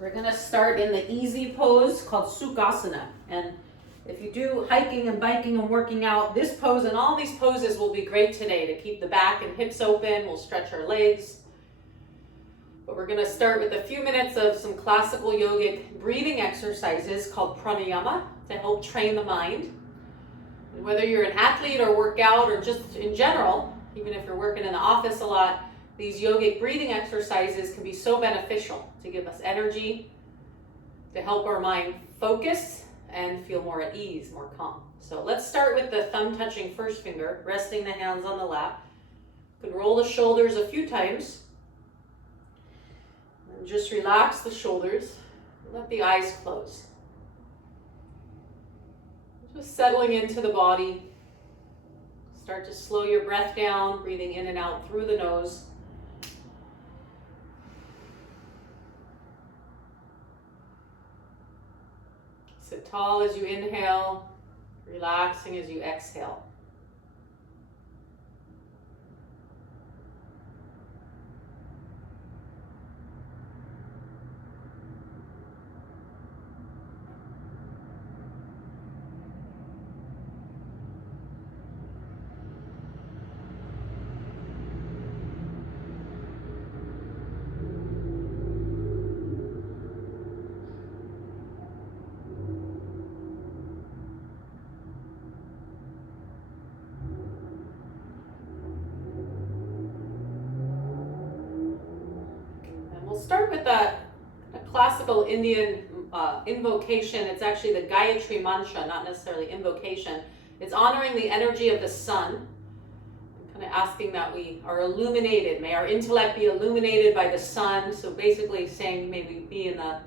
We're going to start in the easy pose called Sukhasana. And if you do hiking and biking and working out, this pose and all these poses will be great today to keep the back and hips open. We'll stretch our legs. But we're going to start with a few minutes of some classical yogic breathing exercises called Pranayama to help train the mind. And whether you're an athlete or work out or just in general, even if you're working in the office a lot, these yogic breathing exercises can be so beneficial to give us energy, to help our mind focus and feel more at ease, more calm. So let's start with the thumb touching first finger, resting the hands on the lap. You can roll the shoulders a few times. And just relax the shoulders. Let the eyes close. Just settling into the body. Start to slow your breath down, breathing in and out through the nose. Sit tall as you inhale, relaxing as you exhale. Start with a classical Indian invocation. It's actually the Gayatri mantra, not necessarily invocation. It's honoring the energy of the sun. I'm kind of asking that we are illuminated. May our intellect be illuminated by the sun. So basically saying may we be in the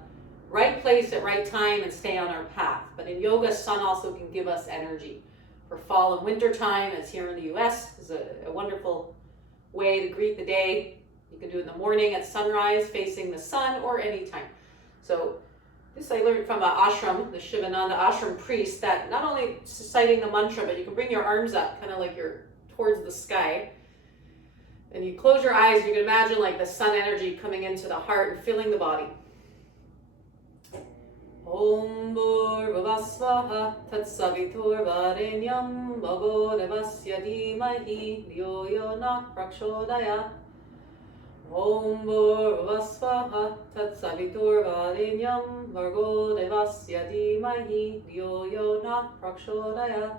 right place at right time and stay on our path. But in yoga, sun also can give us energy. For fall and winter time, as here in the US, is a wonderful way to greet the day. You can do it in the morning at sunrise, facing the sun, or anytime. So this I learned from an ashram, the Shivananda ashram priest, that not only reciting the mantra, but you can bring your arms up, kind of like you're towards the sky. And you close your eyes, you can imagine like the sun energy coming into the heart and filling the body. Om Bhurvavasvaha Tatsavitur Varenyam Bhago Devasya Dhimahi Dhiyo Yo Na Prachodayat. Om Bhurvavasvaha Tatsavitur Varenyam Bhargo Devasya Dhimahi Dhiyo Yo Na Prachodayat.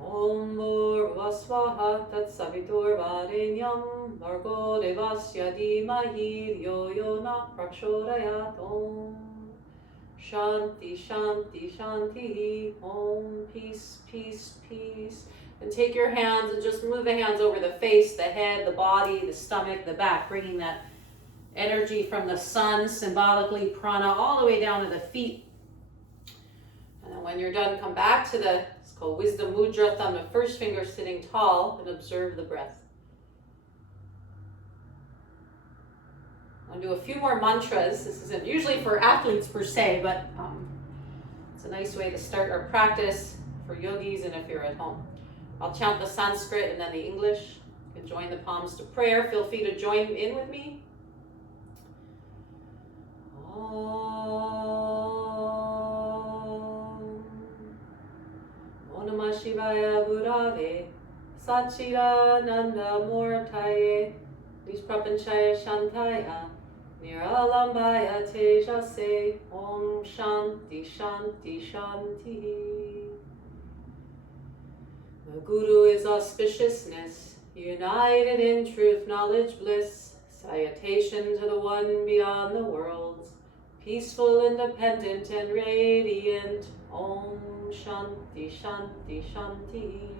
Om Bhurvavasvaha Tatsavitur Varenyam Bhargo Devasya Dhimahi Dhiyo Yo Na Prachodayat. Om Shanti Shanti Shanti. Om peace peace peace. And take your hands and just move the hands over the face, the head, the body, the stomach, the back, bringing that energy from the sun, symbolically prana, all the way down to the feet. And then when you're done, come back to it's called wisdom mudra, thumb and first finger sitting tall, and observe the breath. I'll do a few more mantras. This isn't usually for athletes per se, but it's a nice way to start our practice for yogis and if you're at home. I'll chant the Sanskrit and then the English. You can join the palms to prayer. Feel free to join in with me. Om Namah Shivaya Gurave Satchidananda Murtaye Nishprapanchaya Shantaya Niralambaya Tejase Om Shanti Shanti Shanti. The Guru is auspiciousness, united in truth, knowledge, bliss. Salutation to the one beyond the worlds, peaceful, independent, and radiant. Om Shanti Shanti Shanti.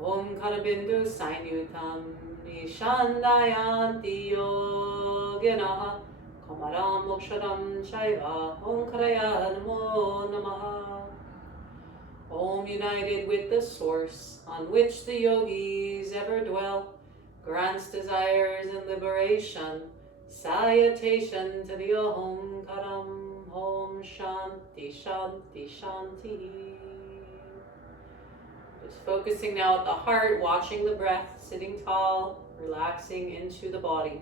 Om Karabindu Sainutam Nishandayanti Yoginaha Kamaram Moksharam Shaiva Om Karaya Namo Namaha. Om united with the source on which the yogis ever dwell, grants desires and liberation. Salutation to the Om Karam. Om Shanti Shanti Shanti. Just focusing now at the heart, watching the breath, sitting tall, relaxing into the body.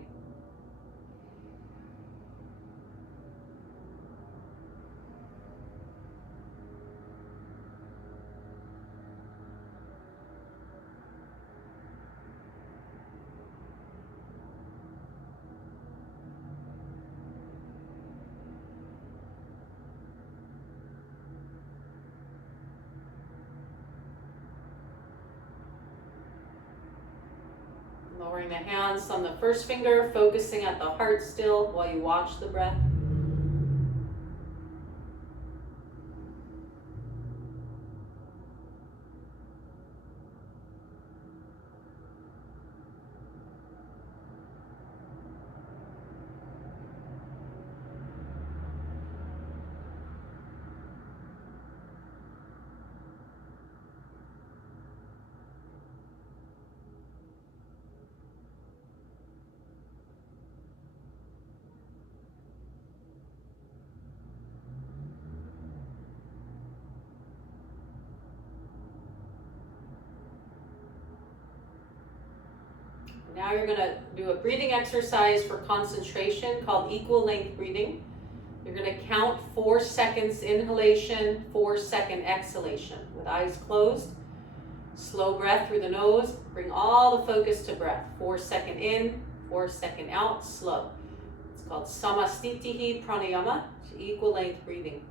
Lowering the hands on the first finger, focusing at the heart still while you watch the breath. Now you're going to do a breathing exercise for concentration called equal length breathing. You're going to count 4 seconds inhalation, 4-second exhalation with eyes closed. Slow breath through the nose. Bring all the focus to breath. 4-second in, 4-second out, slow. It's called samastitihi pranayama, equal length breathing.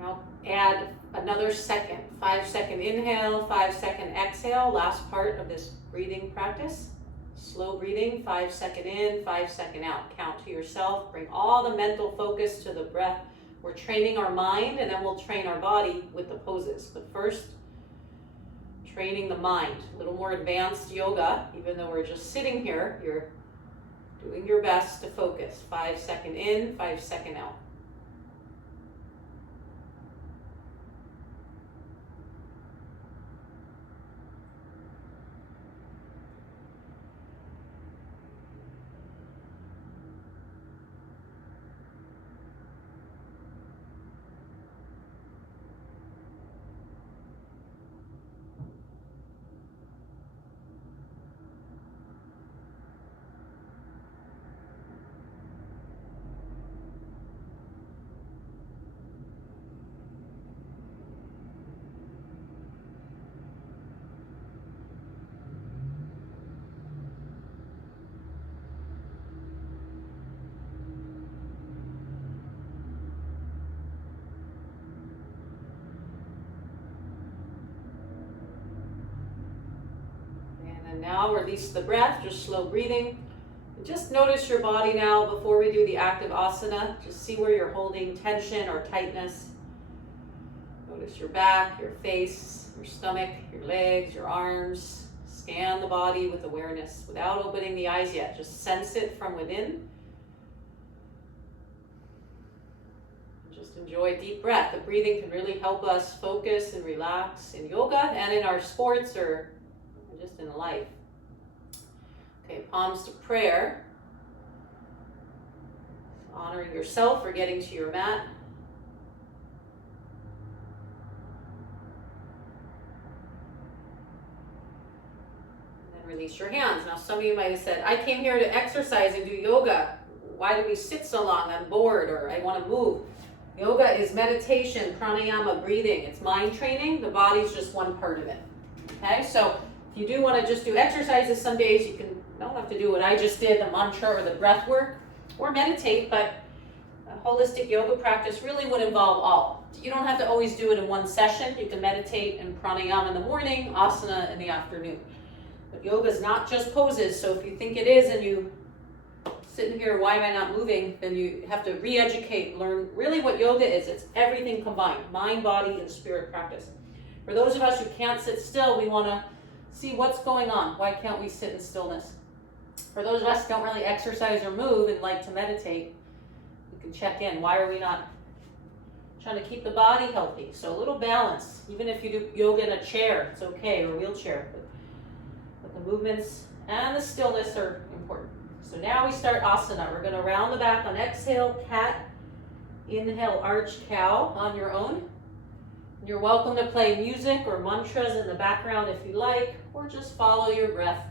Now add another second, 5-second inhale, 5-second exhale, last part of this breathing practice. Slow breathing, 5-second in, 5-second out. Count to yourself, bring all the mental focus to the breath. We're training our mind and then we'll train our body with the poses. But first, training the mind. A little more advanced yoga, even though we're just sitting here, you're doing your best to focus. 5-second in, 5-second out. And now release the breath, just slow breathing. And just notice your body now before we do the active asana. Just see where you're holding tension or tightness. Notice your back, your face, your stomach, your legs, your arms. Scan the body with awareness without opening the eyes yet. Just sense it from within. Just enjoy deep breath. The breathing can really help us focus and relax in yoga and in our sports or just in life. Okay, palms to prayer. Honoring yourself for getting to your mat. And then release your hands. Now, some of you might have said, I came here to exercise and do yoga. Why do we sit so long? I'm bored, or I want to move. Yoga is meditation, pranayama, breathing. It's mind training. The body's just one part of it. Okay, so if you do want to just do exercises some days, you don't have to do what I just did, the mantra or the breath work, or meditate, but a holistic yoga practice really would involve all. You don't have to always do it in one session. You can meditate and pranayama in the morning, asana in the afternoon. But yoga is not just poses, so if you think it is and you sitting here, why am I not moving? Then you have to re-educate, learn really what yoga is. It's everything combined, mind, body, and spirit practice. For those of us who can't sit still, we want to see what's going on. Why can't we sit in stillness? For those of us who don't really exercise or move and like to meditate, we can check in. Why are we not trying to keep the body healthy? So a little balance. Even if you do yoga in a chair, it's okay, or wheelchair. But the movements and the stillness are important. So now we start asana. We're going to round the back on exhale, cat. Inhale, arch cow on your own. You're welcome to play music or mantras in the background if you like, or just follow your breath.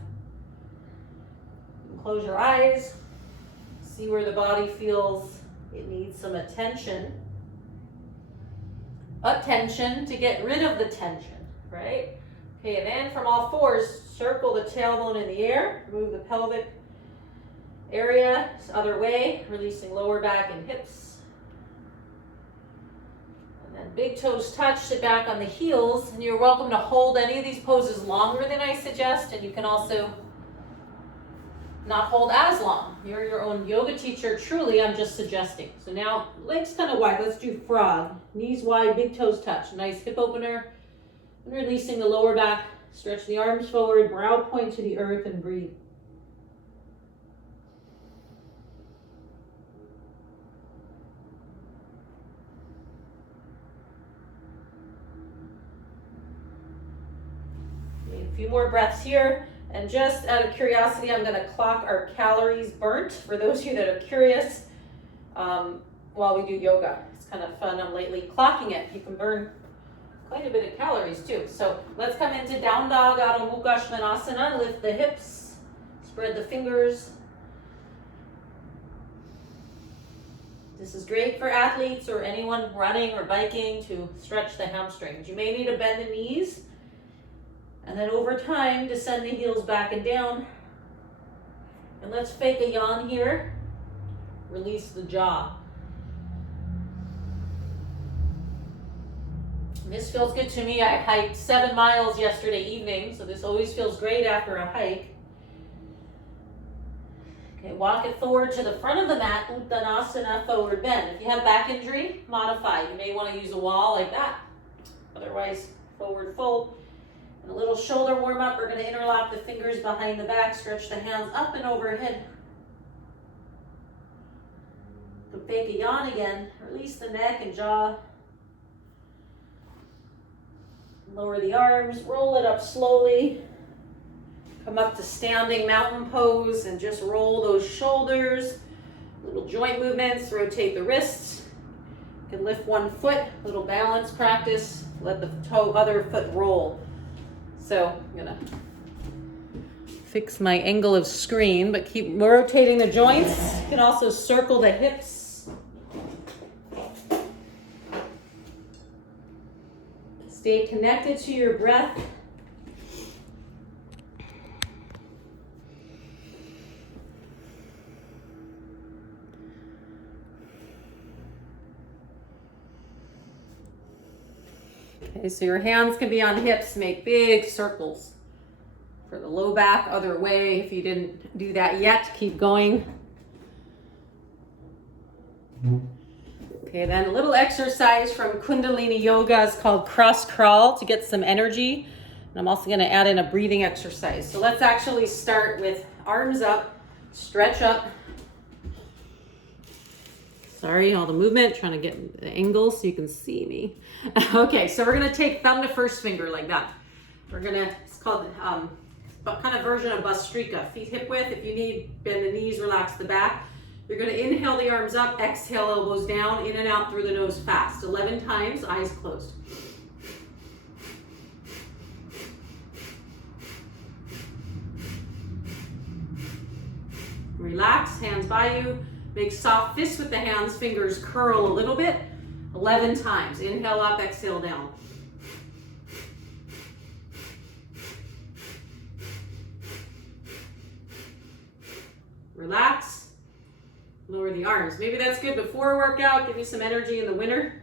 Close your eyes. See where the body feels it needs some attention. Attention to get rid of the tension, right? Okay, and then from all fours, circle the tailbone in the air. Move the pelvic area this other way, releasing lower back and hips. And then big toes touch, sit back on the heels, and you're welcome to hold any of these poses longer than I suggest, and you can also not hold as long. You're your own yoga teacher, truly, I'm just suggesting. So now, legs kind of wide, let's do frog. Knees wide, big toes touch. Nice hip opener. And releasing the lower back, stretch the arms forward, brow point to the earth, and breathe. A few more breaths here. And just out of curiosity, I'm going to clock our calories burnt for those of you that are curious while we do yoga. It's kind of fun. I'm lately clocking it. You can burn quite a bit of calories too. So let's come into down dog, Adho Mukha Svanasana. Lift the hips, spread the fingers. This is great for athletes or anyone running or biking to stretch the hamstrings. You may need to bend the knees. And then over time, descend the heels back and down. And let's fake a yawn here. Release the jaw. And this feels good to me. I hiked 7 miles yesterday evening, so this always feels great after a hike. Okay, walk it forward to the front of the mat, Uttanasana, forward bend. If you have back injury, modify. You may want to use a wall like that. Otherwise, forward fold. A little shoulder warm up. We're going to interlock the fingers behind the back, stretch the hands up and overhead. To fake a yawn again, release the neck and jaw. Lower the arms, roll it up slowly. Come up to standing mountain pose and just roll those shoulders. Little joint movements, rotate the wrists. You can lift one foot, little balance practice. Let the other foot roll. So I'm gonna fix my angle of screen, but keep rotating the joints. You can also circle the hips. Stay connected to your breath. Okay, so your hands can be on hips, make big circles. For the low back, other way. If you didn't do that yet, keep going. Okay, then a little exercise from Kundalini Yoga is called cross crawl to get some energy. And I'm also going to add in a breathing exercise. So let's actually start with arms up, stretch up. Sorry, all the movement, trying to get the angle so you can see me. Okay, so we're gonna take thumb to first finger like that. It's called kind of version of Bastrika. Feet hip width, if you need, bend the knees, relax the back. You're gonna inhale the arms up, exhale elbows down, in and out through the nose fast. 11 times, eyes closed. Relax, hands by you. Make soft fists with the hands, fingers curl a little bit. 11 times. Inhale up, exhale down. Relax. Lower the arms. Maybe that's good before a workout. Give you some energy in the winter.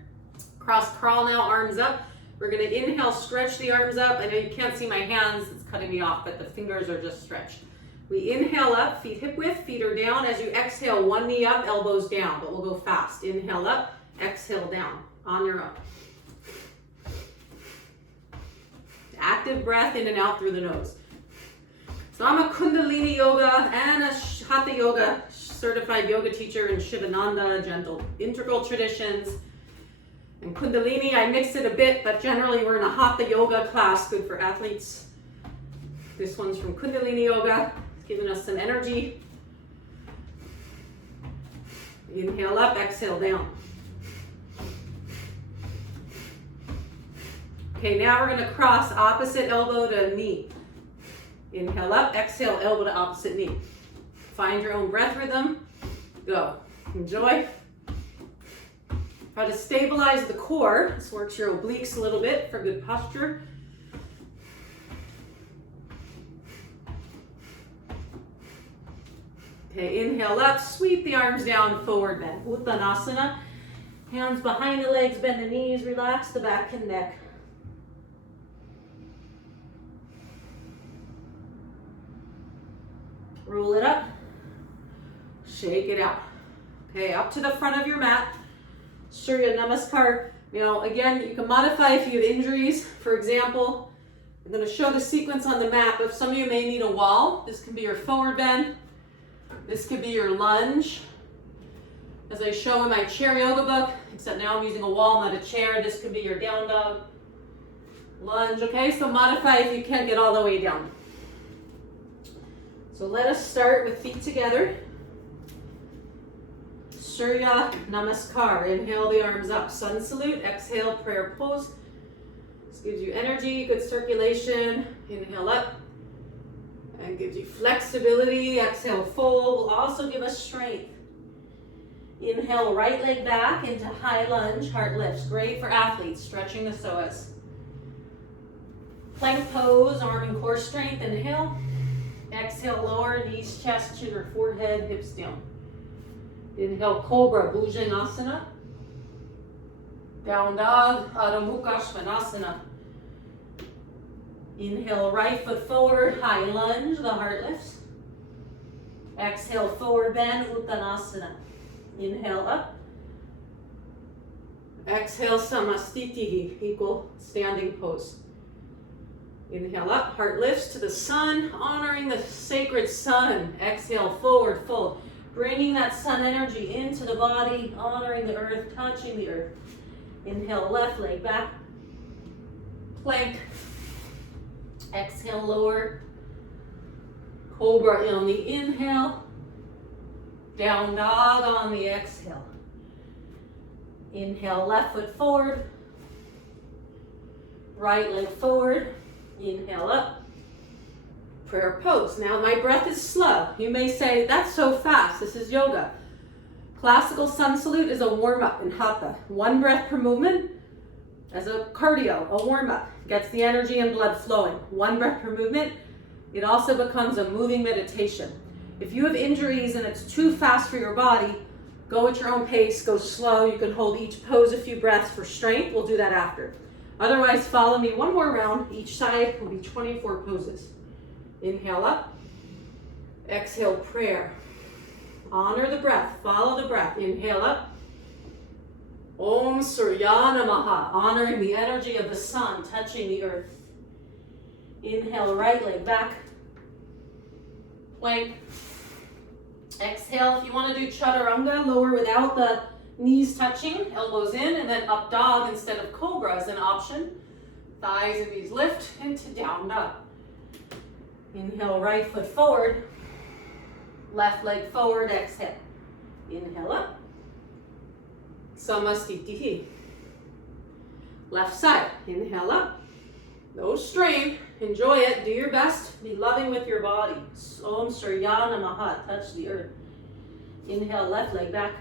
Cross crawl now, arms up. We're going to inhale, stretch the arms up. I know you can't see my hands. It's cutting me off, but the fingers are just stretched. We inhale up, feet hip width, feet are down. As you exhale, one knee up, elbows down, but we'll go fast. Inhale up, exhale down, on your own. Active breath in and out through the nose. So I'm a Kundalini yoga and a Hatha yoga certified yoga teacher in Shivananda, gentle integral traditions. And Kundalini, I mix it a bit, but generally we're in a Hatha yoga class, good for athletes. This one's from Kundalini yoga, giving us some energy. Inhale up, exhale down. Okay, now we're going to cross opposite elbow to knee. Inhale up, exhale, elbow to opposite knee. Find your own breath rhythm. Go. Enjoy. Try to stabilize the core. This works your obliques a little bit for good posture. Okay, inhale up, sweep the arms down, forward bend. Uttanasana. Hands behind the legs, bend the knees, relax the back and neck. Roll it up, shake it out. Okay, up to the front of your mat. Surya Namaskar. You know, again, you can modify if you have injuries. For example, I'm going to show the sequence on the mat, but some of you may need a wall. This can be your forward bend. This could be your lunge. As I show in my chair yoga book, except now I'm using a wall, not a chair. This could be your down dog. Lunge, okay? So modify if you can't get all the way down. So let us start with feet together. Surya Namaskar. Inhale the arms up. Sun salute. Exhale, prayer pose. This gives you energy, good circulation. Inhale up. And gives you flexibility. Exhale, fold. Will also give us strength. Inhale, right leg back into high lunge, heart lifts. Great for athletes, stretching the psoas. Plank pose, arm and core strength. Inhale. Exhale, lower knees, chest, chin, or forehead, hips down. Inhale, Cobra, Bhujangasana. Down dog, Adho Mukha Svanasana. Inhale, right foot forward, high lunge, the heart lifts. Exhale, forward bend, Uttanasana. Inhale up. Exhale, Samastitihi, equal standing pose. Inhale up, heart lifts to the sun, honoring the sacred sun. Exhale, forward fold. Bringing that sun energy into the body, honoring the earth, touching the earth. Inhale, left leg back. Plank. Exhale, lower. Cobra on the inhale. Down dog on the exhale. Inhale, left foot forward. Right leg forward. Inhale up. Prayer pose. Now my breath is slow. You may say, that's so fast. This is yoga. Classical sun salute is a warm-up in Hatha. One breath per movement as a cardio, a warm-up. Gets the energy and blood flowing. One breath per movement. It also becomes a moving meditation. If you have injuries and it's too fast for your body, go at your own pace, go slow. You can hold each pose a few breaths for strength. We'll do that after. Otherwise, follow me one more round. Each side will be 24 poses. Inhale up. Exhale, prayer. Honor the breath. Follow the breath. Inhale up. Om Surya Namaha. Honoring the energy of the sun touching the earth. Inhale, right leg back. Plank. Exhale, if you want to do chaturanga, lower without the knees touching, elbows in, and then up dog instead of cobra is an option. Thighs and knees lift into down dog. Inhale, right foot forward. Left leg forward, exhale. Inhale up. Samastitihi. Left side, inhale up. No strain, enjoy it, do your best. Be loving with your body. Om Surya Namaha, touch the earth. Inhale, left leg back.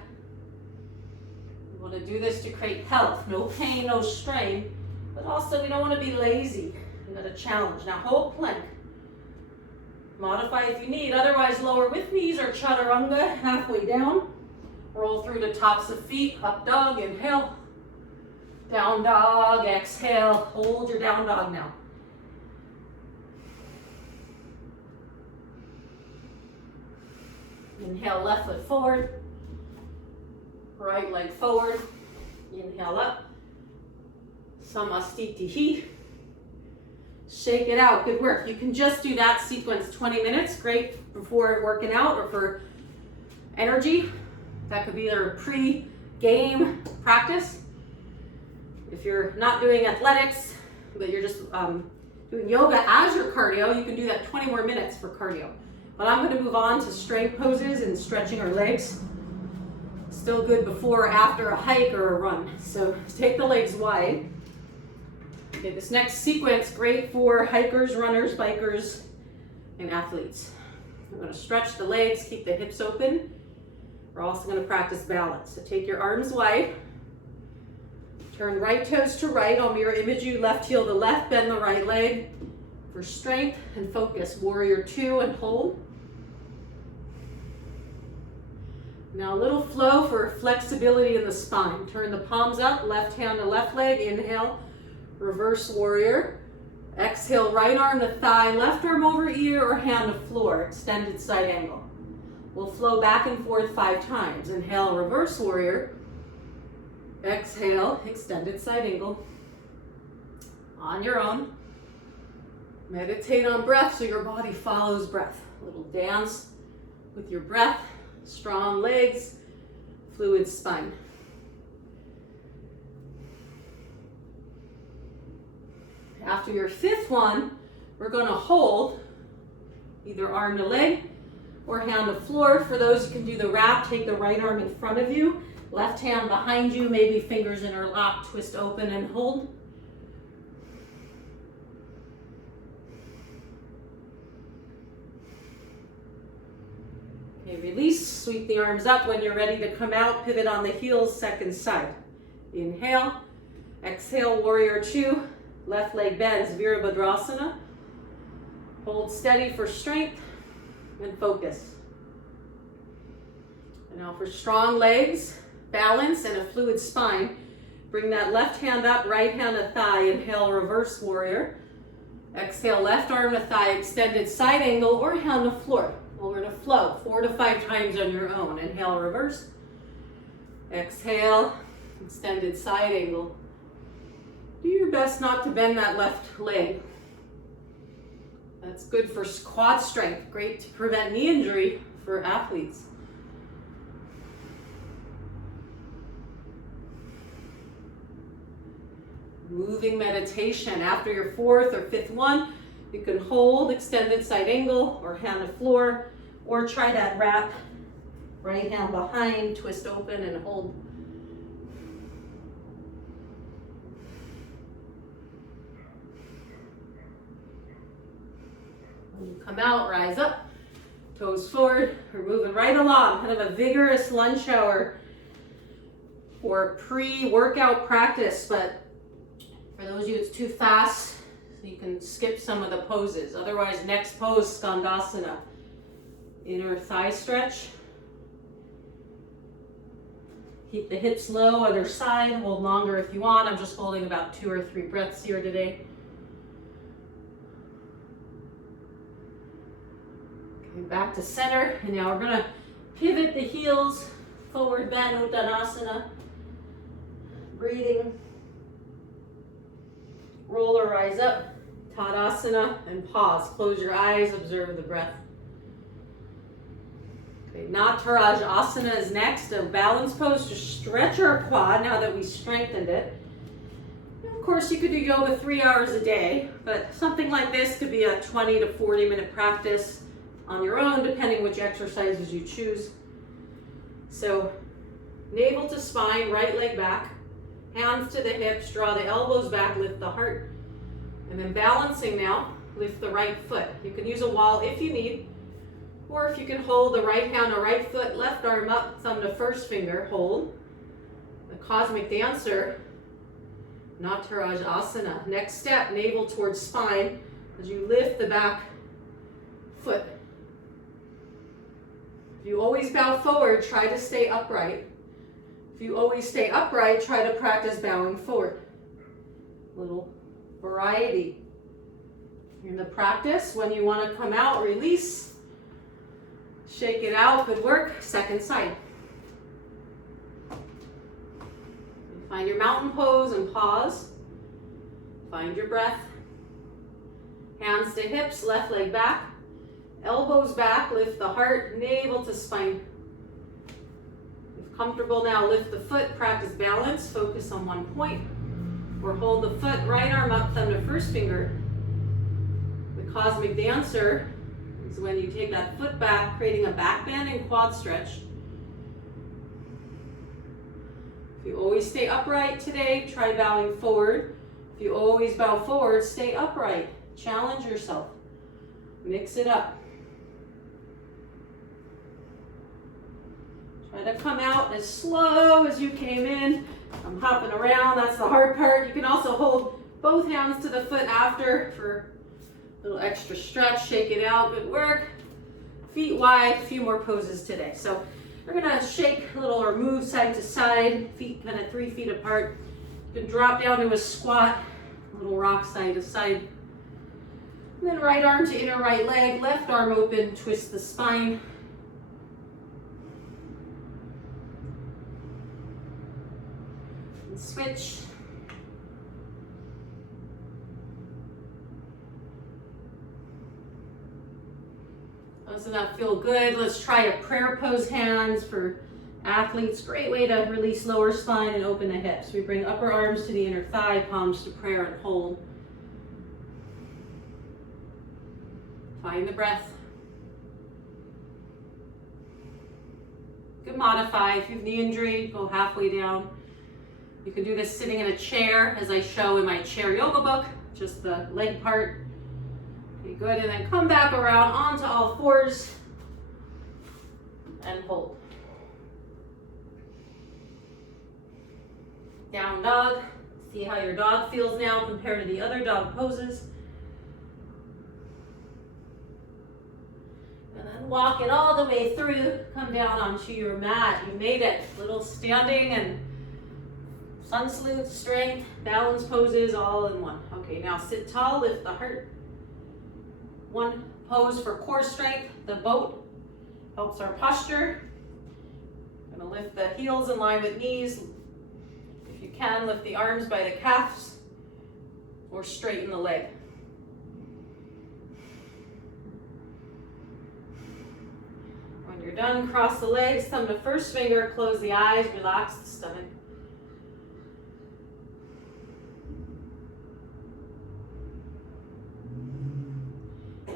We want to do this to create health. No pain, no strain. But also we don't want to be lazy. We got a challenge. Now hold plank. Modify if you need. Otherwise lower with knees or chaturanga halfway down. Roll through the tops of feet. Up dog, inhale. Down dog, exhale. Hold your down dog now. Inhale, left foot forward. Right leg forward. Inhale up. Samastitihi. Shake it out. Good work. You can just do that sequence 20 minutes. Great before working out or for energy. That could be either pre-game practice. If you're not doing athletics, but you're just doing yoga as your cardio, you can do that 20 more minutes for cardio. But I'm going to move on to strength poses and stretching our legs. Still good before or after a hike or a run. So take the legs wide. Okay, this next sequence, great for hikers, runners, bikers, and athletes. We're going to stretch the legs, keep the hips open. We're also going to practice balance. So take your arms wide. Turn right toes to right. I'll mirror image you, left heel to left, bend the right leg for strength and focus. Warrior 2 and hold. Now a little flow for flexibility in the spine. Turn the palms up, left hand to left leg, inhale, reverse warrior. Exhale, right arm to thigh, left arm over ear or hand to floor, extended side angle. We'll flow back and forth 5 times. Inhale, reverse warrior. Exhale, extended side angle. On your own. Meditate on breath so your body follows breath. A little dance with your breath. Strong legs, fluid spine. After your 5th one, we're going to hold either arm to leg or hand to floor. For those who can do the wrap, take the right arm in front of you, left hand behind you, maybe fingers interlocked, twist open and hold. Okay, release, sweep the arms up. When you're ready to come out, pivot on the heels, second side. Inhale, exhale, warrior 2, left leg bends, Virabhadrasana. Hold steady for strength and focus. And now for strong legs, balance, and a fluid spine, bring that left hand up, right hand to thigh. Inhale, reverse warrior. Exhale, left arm to thigh, extended side angle or hand to floor. We're going to flow 4 to 5 times on your own. Inhale, reverse. Exhale, extended side angle. Do your best not to bend that left leg. That's good for quad strength. Great to prevent knee injury for athletes. Moving meditation. After your 4th or 5th one, you can hold extended side angle or hand to floor, or try that wrap. Right hand behind, twist open and hold. When you come out, rise up, toes forward. We're moving right along, kind of a vigorous lunge hour for pre-workout practice, but for those of you it's too fast, so you can skip some of the poses. Otherwise, next pose, Skandasana. Inner thigh stretch. Keep the hips low, other side. Hold longer if you want. I'm just holding about 2 or 3 breaths here today. Okay, back to center. And now we're going to pivot the heels, forward bend, Uttanasana. Breathing. Roll or rise up, Tadasana, and pause. Close your eyes, observe the breath. Okay, Nataraj Asana is next, a balance pose to stretch our quad now that we strengthened it. And of course, you could do yoga 3 hours a day, but something like this could be a 20 to 40 minute practice on your own, depending which exercises you choose. So, navel to spine, right leg back. Hands to the hips, draw the elbows back, lift the heart. And then balancing now, lift the right foot. You can use a wall if you need, Or if you can hold the right hand or right foot, left arm up, thumb to first finger, hold. The Cosmic Dancer, Nataraj Asana. Next step, navel towards spine as you lift the back foot. If you always bow forward, try to stay upright. If you always stay upright, try to practice bowing forward. Little variety. In the practice, when you want to come out, release. Shake it out, good work. Second side. Find your mountain pose and pause. Find your breath. Hands to hips, left leg back. Elbows back, lift the heart, navel to spine. If comfortable now, lift the foot, practice balance, focus on one point. Or hold the foot, right arm up, thumb to first finger. The Cosmic Dancer is when you take that foot back, creating a back bend and quad stretch. If you always stay upright today, try bowing forward. If you always bow forward, stay upright. Challenge yourself. Mix it up. Try to come out as slow as you came in. I'm hopping around, that's the hard part. You can also hold both hands to the foot after for a little extra stretch. Shake it out, good work. Feet wide, a few more poses today. So we're gonna shake a little or move side to side, feet kind of 3 feet apart. You can drop down to a squat, a little rock side to side. And then right arm to inner right leg, left arm open, twist the spine. And switch. Doesn't that feel good? Let's try a prayer pose hands for athletes. Great way to release lower spine and open the hips. We bring upper arms to the inner thigh, palms to prayer and hold. Find the breath. You can modify. If you have knee injury, go halfway down. You can do this sitting in a chair, as I show in my chair yoga book, just the leg part. Okay, good, and then come back around onto all fours and hold. Down dog. See how your dog feels now compared to the other dog poses. And then walk it all the way through. Come down onto your mat. You made it. Little standing and sun salute, strength, balance poses all in one. Okay, now sit tall, lift the heart. One pose for core strength, the boat, helps our posture. Gonna lift the heels in line with knees. If you can, lift the arms by the calves or straighten the leg. When you're done, cross the legs, thumb to first finger, close the eyes, relax the stomach.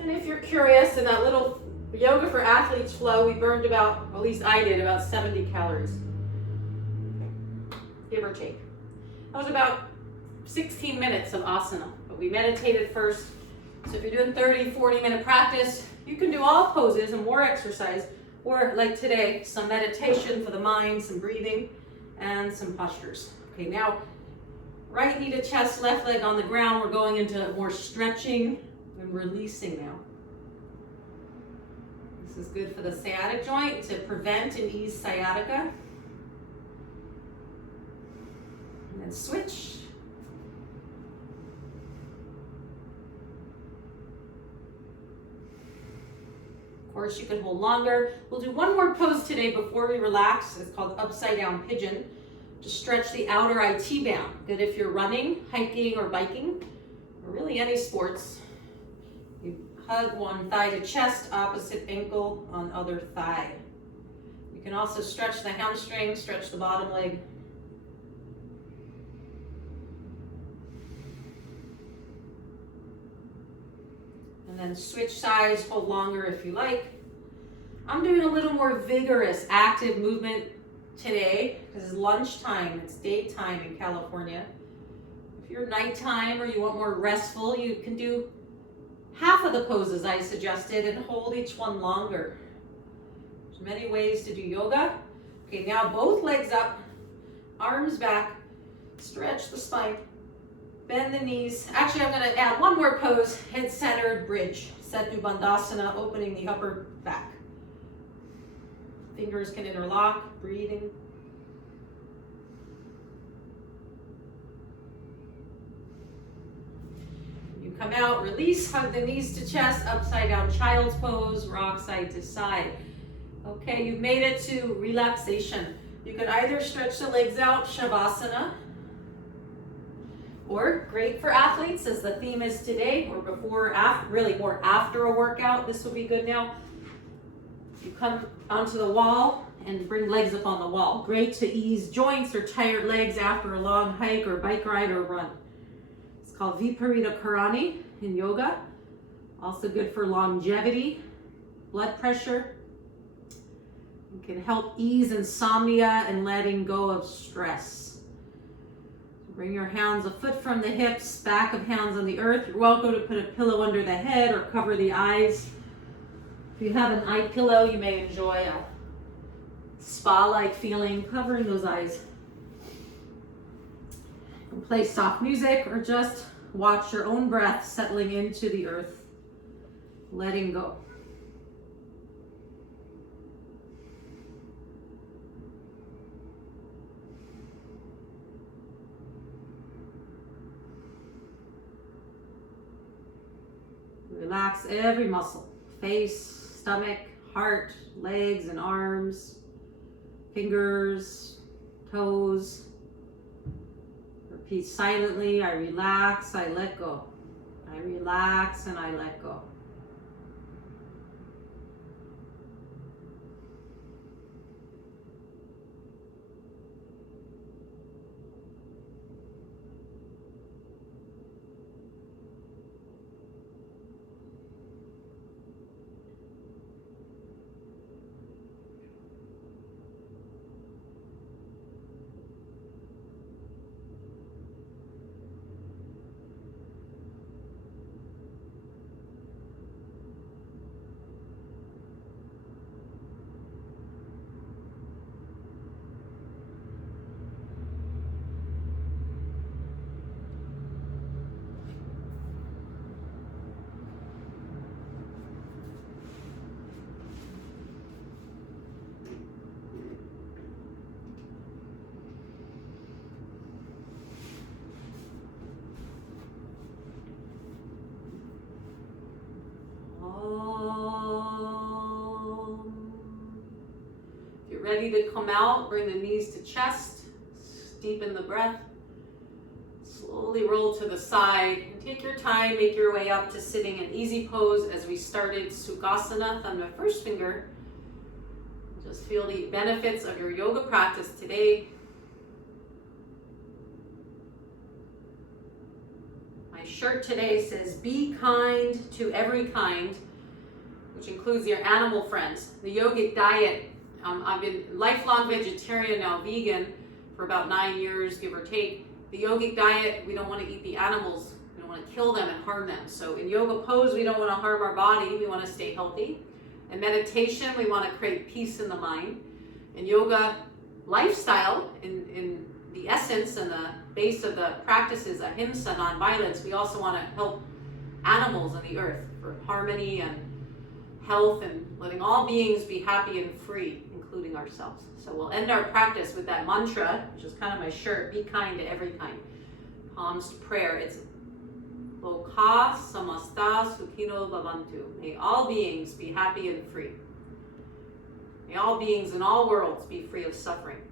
And if you're curious, in that little yoga for athletes flow, we burned about, at least I did, about 70 calories, give or take. That was about 16 minutes of asana, but we meditated first. So if you're doing 30, 40-minute practice, you can do all poses and more exercise, or like today, some meditation for the mind, some breathing, and some postures. Okay, now, right knee to chest, left leg on the ground. We're going into more stretching and releasing now. This is good for the sciatic joint to prevent and ease sciatica. And then switch. Of course, you can hold longer. We'll do one more pose today before we relax. It's called upside down pigeon. Just stretch the outer IT band. Good if you're running, hiking, or biking, or really any sports. You hug one thigh to chest, opposite ankle on other thigh. You can also stretch the hamstring, stretch the bottom leg. And then switch sides, hold longer if you like. I'm doing a little more vigorous, active movement today because it's lunchtime, it's daytime in California. If you're nighttime or you want more restful, you can do half of the poses I suggested and hold each one longer. There's many ways to do yoga. Okay, now both legs up, arms back, stretch the spine, bend the knees. Actually, I'm gonna add one more pose, head-centered bridge. Setu Bandhasana, opening the upper back. Fingers can interlock, breathing. You come out, release, hug the knees to chest, upside down child's pose, rock side to side. Okay, you've made it to relaxation. You can either stretch the legs out, Shavasana, or great for athletes, as the theme is today, or before, after, really more after a workout. This will be good now. You come onto the wall and bring legs up on the wall. Great to ease joints or tired legs after a long hike or bike ride or run. It's called Viparita Karani in yoga. Also good for longevity, blood pressure. It can help ease insomnia and letting go of stress. Bring your hands a foot from the hips, back of hands on the earth. You're welcome to put a pillow under the head or cover the eyes. If you have an eye pillow, you may enjoy a spa-like feeling covering those eyes. You can play soft music or just watch your own breath settling into the earth, letting go. Relax every muscle, face, stomach, heart, legs and arms, fingers, toes. Repeat silently, I relax, I let go. I relax and I let go. If you're ready to come out, bring the knees to chest, deepen the breath, slowly roll to the side, and take your time, make your way up to sitting in easy pose as we started Sukhasana, thumb to first finger. Just feel the benefits of your yoga practice today. My shirt today says, "Be kind to every kind," which includes your animal friends. The yogic diet, I've been lifelong vegetarian, now vegan, for about 9 years, give or take. The yogic diet, we don't want to eat the animals. We don't want to kill them and harm them. So in yoga pose, we don't want to harm our body. We want to stay healthy. In meditation, we want to create peace in the mind. In yoga lifestyle, in the essence and the base of the practice is ahimsa, nonviolence. We also want to help animals on the earth for harmony and health and letting all beings be happy and free, including ourselves. So we'll end our practice with that mantra, which is kind of my shirt, be kind to every kind. Palms to prayer. It's Loka samasta sukhino bhavantu. May all beings be happy and free. May all beings in all worlds be free of suffering.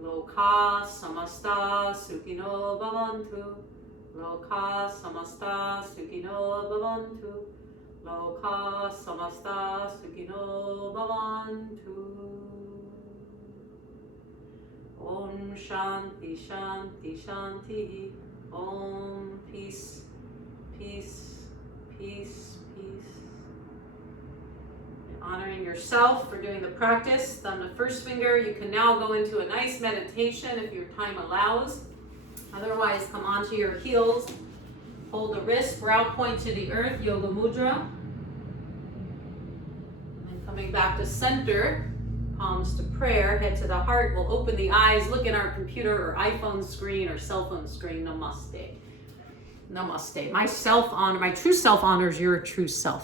Loka samasta sukhino bhavantu. Loka samasta sukhino bhavantu. Loka samasta sukhino bhavantu. Om shanti shanti shanti. Om peace, peace, peace, peace. Honoring yourself for doing the practice, thumb to first finger. You can now go into a nice meditation if your time allows. Otherwise, come onto your heels. Hold the wrist, brow point to the earth, yoga mudra. And coming back to center. palms to prayer, head to the heart. We'll open the eyes, look at our computer or iPhone screen or cell phone screen. Namaste. Namaste. My true self honors your true self.